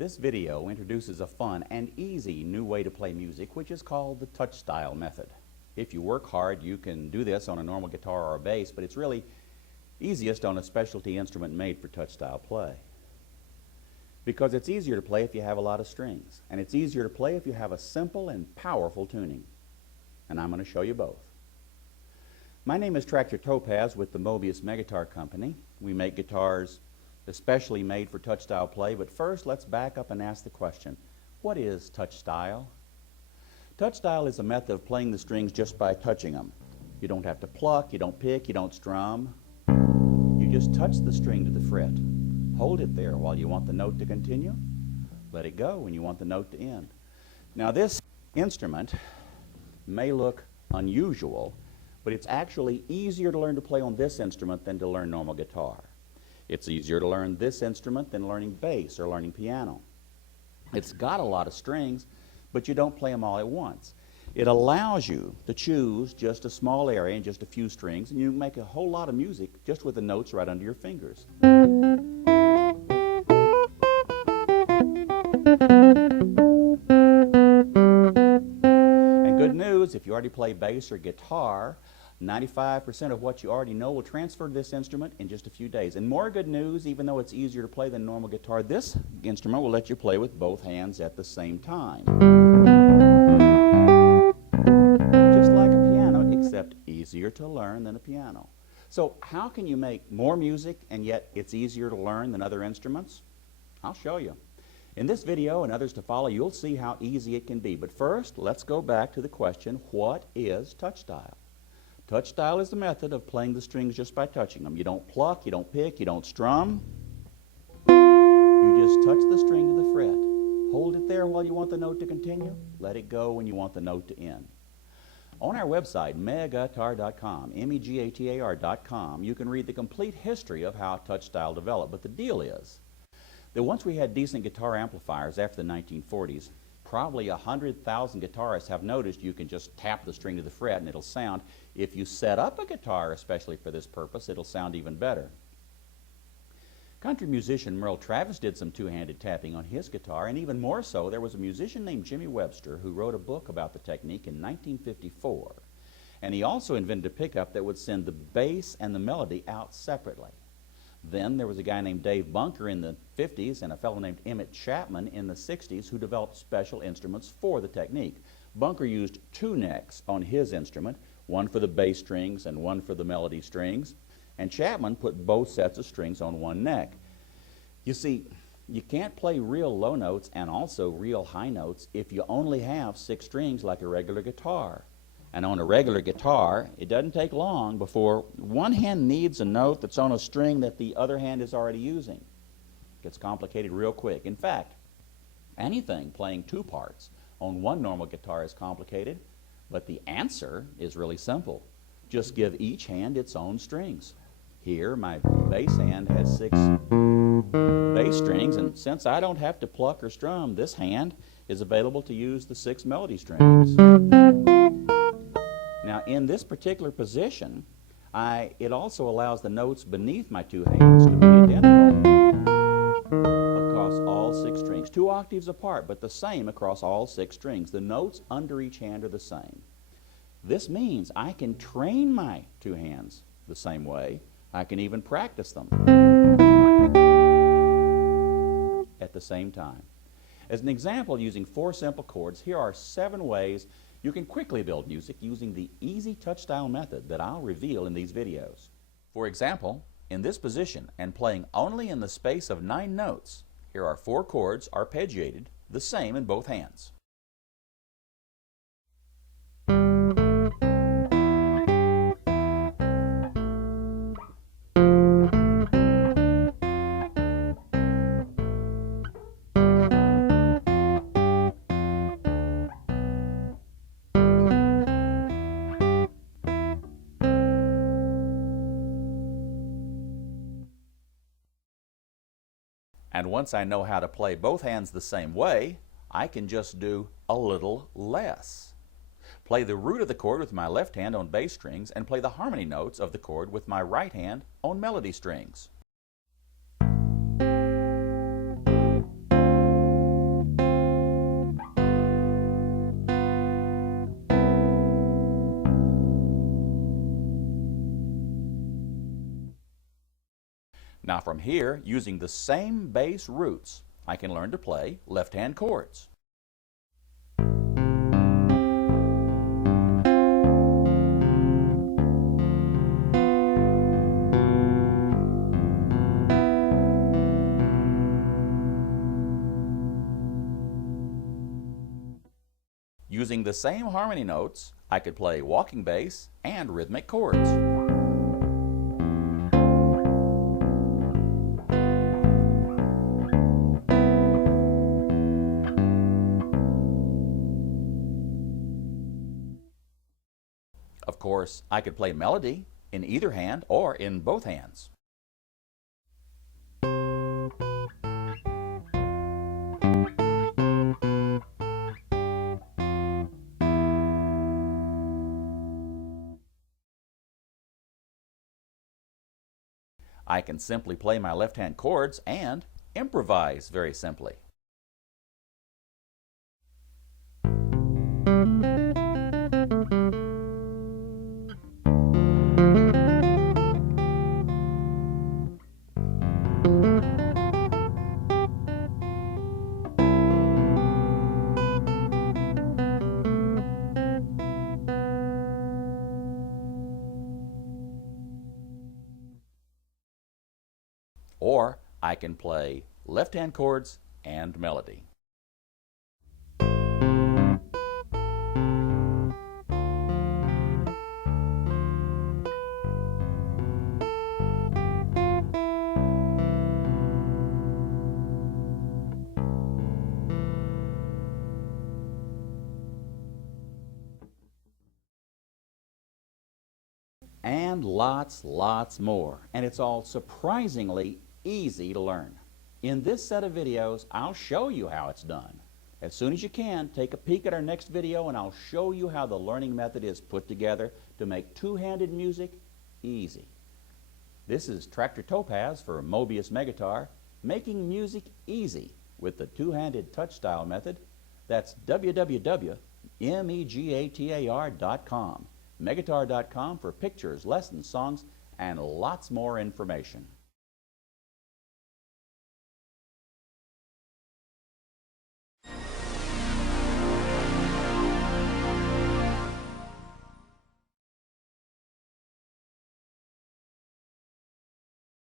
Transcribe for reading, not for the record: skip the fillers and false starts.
This video introduces a fun and easy new way to play music, which is called the touch style method. If you work hard, you can do this on a normal guitar or a bass, but it's really easiest on a specialty instrument made for touch style play. Because it's easier to play if you have a lot of strings, and it's easier to play if you have a simple and powerful tuning. And I'm going to show you both. My name is Tractor Topaz with the Mobius Megatar Company. We make guitars especially made for touch style play, but first let's back up and ask the question, what is touch style? Touch style is a method of playing the strings just by touching them. You don't have to pluck, you don't pick, you don't strum. You just touch the string to the fret. Hold it there while you want the note to continue. Let it go when you want the note to end. Now this instrument may look unusual, but it's actually easier to learn to play on this instrument than to learn normal guitar. It's easier to learn this instrument than learning bass or learning piano. It's got a lot of strings, but you don't play them all at once. It allows you to choose just a small area and just a few strings, and you can make a whole lot of music just with the notes right under your fingers. And good news, if you already play bass or guitar, 95% of what you already know will transfer to this instrument in just a few days. And more good news, even though it's easier to play than normal guitar, this instrument will let you play with both hands at the same time. Just like a piano, except easier to learn than a piano. So how can you make more music and yet it's easier to learn than other instruments? I'll show you. In this video and others to follow, you'll see how easy it can be. But first, let's go back to the question, what is touch style? Touch style is the method of playing the strings just by touching them. You don't pluck, you don't pick, you don't strum. You just touch the string to the fret. Hold it there while you want the note to continue. Let it go when you want the note to end. On our website, megatar.com, megatar.com, you can read the complete history of how touch style developed. But the deal is that once we had decent guitar amplifiers after the 1940s, probably 100,000 guitarists have noticed you can just tap the string to the fret and it'll sound. If you set up a guitar especially for this purpose, it'll sound even better. Country musician Merle Travis did some two-handed tapping on his guitar, and even more so, there was a musician named Jimmy Webster who wrote a book about the technique in 1954. And he also invented a pickup that would send the bass and the melody out separately. Then there was a guy named Dave Bunker in the 50s and a fellow named Emmett Chapman in the 60s who developed special instruments for the technique. Bunker used two necks on his instrument, one for the bass strings and one for the melody strings, and Chapman put both sets of strings on one neck. You see, you can't play real low notes and also real high notes if you only have 6 strings like a regular guitar. And on a regular guitar, it doesn't take long before one hand needs a note that's on a string that the other hand is already using. It gets complicated real quick. In fact, anything playing 2 parts on one normal guitar is complicated, but the answer is really simple. Just give each hand its own strings. Here, my bass hand has 6 bass strings, and since I don't have to pluck or strum, this hand is available to use the 6 melody strings. Now, in this particular position, it also allows the notes beneath my 2 hands to be identical across all 6 strings. 2 octaves apart, but the same across all 6 strings. The notes under each hand are the same. This means I can train my 2 hands the same way. I can even practice them at the same time. As an example, using 4 simple chords, here are 7 ways you can quickly build music using the easy touch style method that I'll reveal in these videos. For example, in this position and playing only in the space of 9 notes, here are 4 chords arpeggiated the same in both hands. And once I know how to play both hands the same way, I can just do a little less. Play the root of the chord with my left hand on bass strings and play the harmony notes of the chord with my right hand on melody strings. Now from here, using the same bass roots, I can learn to play left-hand chords. Using the same harmony notes, I could play walking bass and rhythmic chords. Of course, I could play melody in either hand or in both hands. I can simply play my left-hand chords and improvise very simply. Or I can play left-hand chords and melody. And lots more. And it's all surprisingly easy to learn. In this set of videos, I'll show you how it's done. As soon as you can, take a peek at our next video and I'll show you how the learning method is put together to make two-handed music easy. This is Tractor Topaz for Mobius Megatar, making music easy with the two-handed touch style method. That's www.megatar.com. Megatar.com for pictures, lessons, songs, and lots more information.